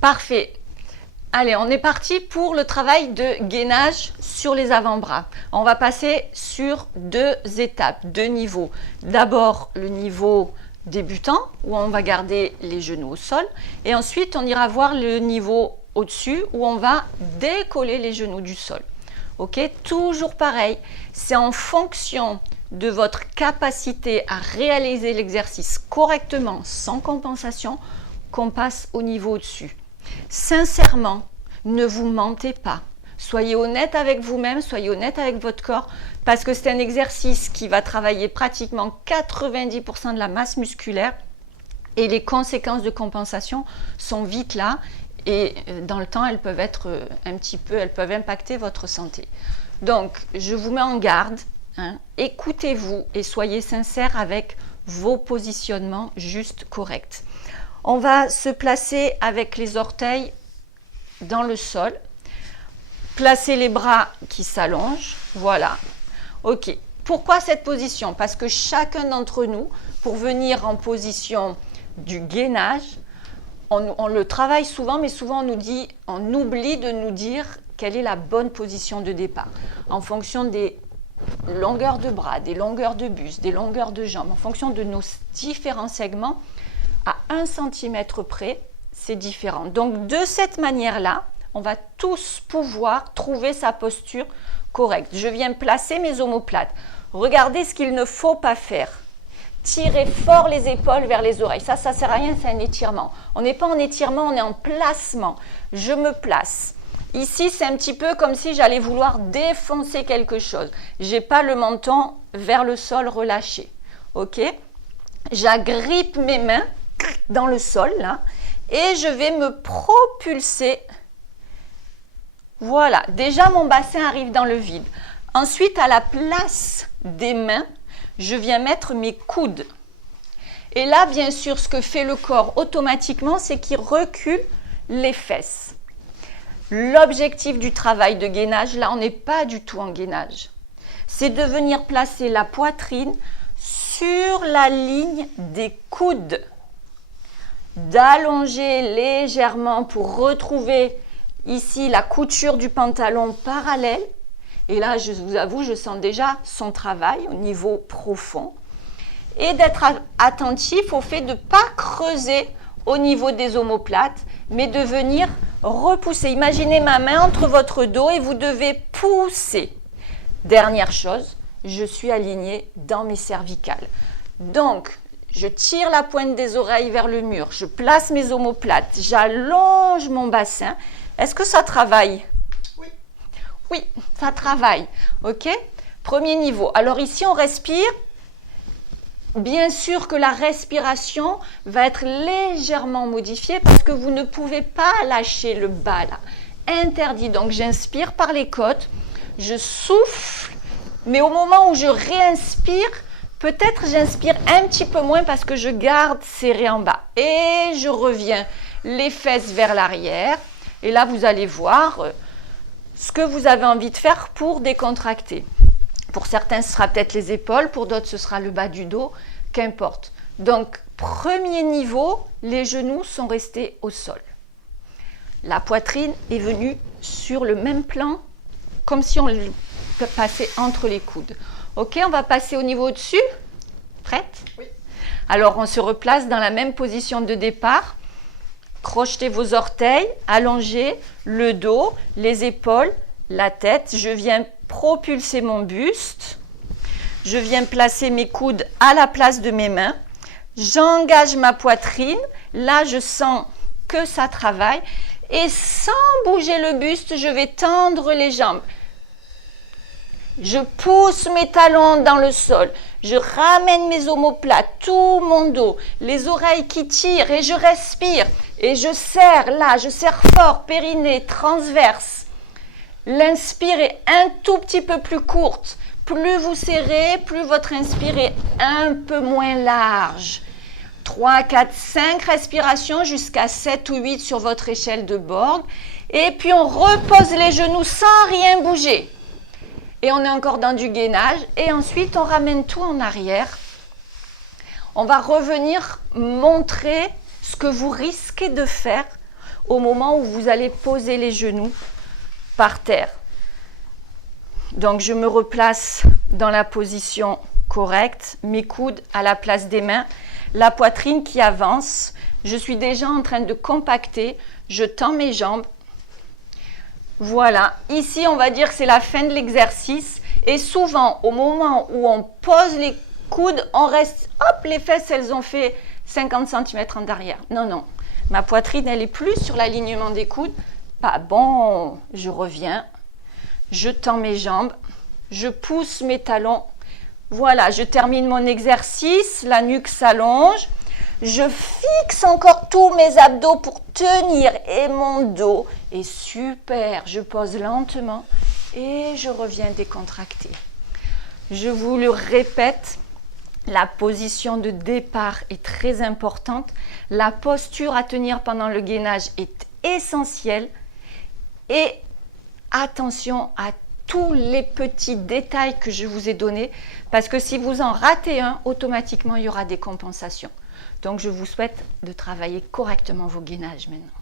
Parfait. Allez, on est parti pour le travail de gainage sur les avant-bras. On va passer sur 2 étapes, 2 niveaux. D'abord, le niveau débutant, où on va garder les genoux au sol. Et ensuite, on ira voir le niveau au-dessus, où on va décoller les genoux du sol. Ok, toujours pareil. C'est en fonction de votre capacité à réaliser l'exercice correctement, sans compensation, qu'on passe au niveau au-dessus. Sincèrement, ne vous mentez pas. Soyez honnête avec vous-même, soyez honnête avec votre corps, parce que c'est un exercice qui va travailler pratiquement 90% de la masse musculaire et les conséquences de compensation sont vite là et dans le temps, elles peuvent être elles peuvent impacter votre santé. Donc, je vous mets en garde, écoutez-vous et soyez sincère avec vos positionnements juste corrects. On va se placer avec les orteils dans le sol. Placer les bras qui s'allongent. Voilà. Ok. Pourquoi cette position? Parce que chacun d'entre nous, pour venir en position du gainage, on le travaille souvent, mais souvent on oublie de nous dire quelle est la bonne position de départ. En fonction des longueurs de bras, des longueurs de buste, des longueurs de jambes, en fonction de nos différents segments, à 1 cm près, c'est différent. Donc, de cette manière-là, on va tous pouvoir trouver sa posture correcte. Je viens placer mes omoplates. Regardez ce qu'il ne faut pas faire. Tirez fort les épaules vers les oreilles. Ça ne sert à rien, c'est un étirement. On n'est pas en étirement, on est en placement. Je me place. Ici, c'est un petit peu comme si j'allais vouloir défoncer quelque chose. Je n'ai pas le menton vers le sol relâché. Ok? J'agrippe mes mains dans le sol, là, et je vais me propulser. Voilà, déjà mon bassin arrive dans le vide. Ensuite, à la place des mains, je viens mettre mes coudes. Et là, bien sûr, ce que fait le corps automatiquement, c'est qu'il recule les fesses. L'objectif du travail de gainage, là, on n'est pas du tout en gainage. C'est de venir placer la poitrine sur la ligne des coudes. D'allonger légèrement pour retrouver ici la couture du pantalon parallèle. Et là, je vous avoue, je sens déjà son travail au niveau profond. Et d'être attentif au fait de ne pas creuser au niveau des omoplates, mais de venir repousser. Imaginez ma main entre votre dos et vous devez pousser. Dernière chose, je suis alignée dans mes cervicales. Donc, je tire la pointe des oreilles vers le mur, je place mes omoplates, j'allonge mon bassin. Est-ce que ça travaille? Oui. Oui, ça travaille. Ok? Premier niveau. Alors ici, on respire. Bien sûr que la respiration va être légèrement modifiée parce que vous ne pouvez pas lâcher le bas là. Interdit. Donc, j'inspire par les côtes, je souffle, mais au moment où je réinspire, peut-être j'inspire un petit peu moins parce que je garde serré en bas. Et je reviens les fesses vers l'arrière. Et là, vous allez voir ce que vous avez envie de faire pour décontracter. Pour certains, ce sera peut-être les épaules. Pour d'autres, ce sera le bas du dos. Qu'importe. Donc, premier niveau, les genoux sont restés au sol. La poitrine est venue sur le même plan, comme si on passait entre les coudes. Ok, on va passer au niveau au-dessus. Prête? Oui. Alors, on se replace dans la même position de départ. Crochetez vos orteils, allongez le dos, les épaules, la tête. Je viens propulser mon buste. Je viens placer mes coudes à la place de mes mains. J'engage ma poitrine. Là, je sens que ça travaille. Et sans bouger le buste, je vais tendre les jambes. Je pousse mes talons dans le sol. Je ramène mes omoplates, tout mon dos, les oreilles qui tirent et je respire. Et je serre là, je serre fort, périnée, transverse. L'inspire est un tout petit peu plus courte. Plus vous serrez, plus votre inspire est un peu moins large. 3, 4, 5 respirations jusqu'à 7 ou 8 sur votre échelle de Borg. Et puis on repose les genoux sans rien bouger. Et on est encore dans du gainage. Et ensuite, on ramène tout en arrière. On va revenir montrer ce que vous risquez de faire au moment où vous allez poser les genoux par terre. Donc, je me replace dans la position correcte, mes coudes à la place des mains, la poitrine qui avance. Je suis déjà en train de compacter, je tends mes jambes. Voilà, ici, on va dire que c'est la fin de l'exercice. Et souvent, au moment où on pose les coudes, on reste, hop, les fesses, elles ont fait 50 cm en arrière. Non, non, ma poitrine, elle est plus sur l'alignement des coudes. Pas bon, je reviens, je tends mes jambes, je pousse mes talons. Voilà, je termine mon exercice, la nuque s'allonge. Je fixe encore tous mes abdos pour tenir et mon dos. Et super, je pose lentement et je reviens décontracter. Je vous le répète, la position de départ est très importante. La posture à tenir pendant le gainage est essentielle. Et attention à tous les petits détails que je vous ai donnés, parce que si vous en ratez un, automatiquement, il y aura des compensations. Donc, je vous souhaite de travailler correctement vos gainages maintenant.